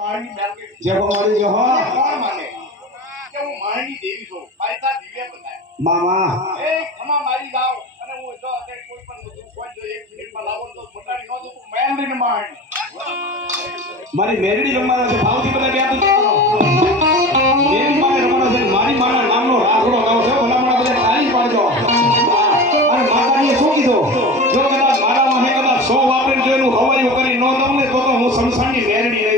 મારી મેલડી જે ભગવાન જો હો કોણ માને કે હું મારી દેવી છું મારી સાથે દિવ્ય બતાય મામા એ ખમા મારી જાવ અને હું જો અત્યારે કોઈ પણ વસ્તુ કોઈ જો 1 મિનિટમાં લાવો તો મટાડી નો દઉં મેલડીને મારી મારી મેરડી રમવાનો છે ભાવથી બધા બે તો મેરડી માને રમવાનો છે મારી માના નામનો રાખડો ગાવ છે ભલામણા બધા તાળી પાડજો અને માતાજીએ શું કીધું જો કદાચ મારામાં હે કદાચ 100 વાપરીને જોયેલું હવાયું કરી ન દઉં ને તો હું સંસારની મેરડી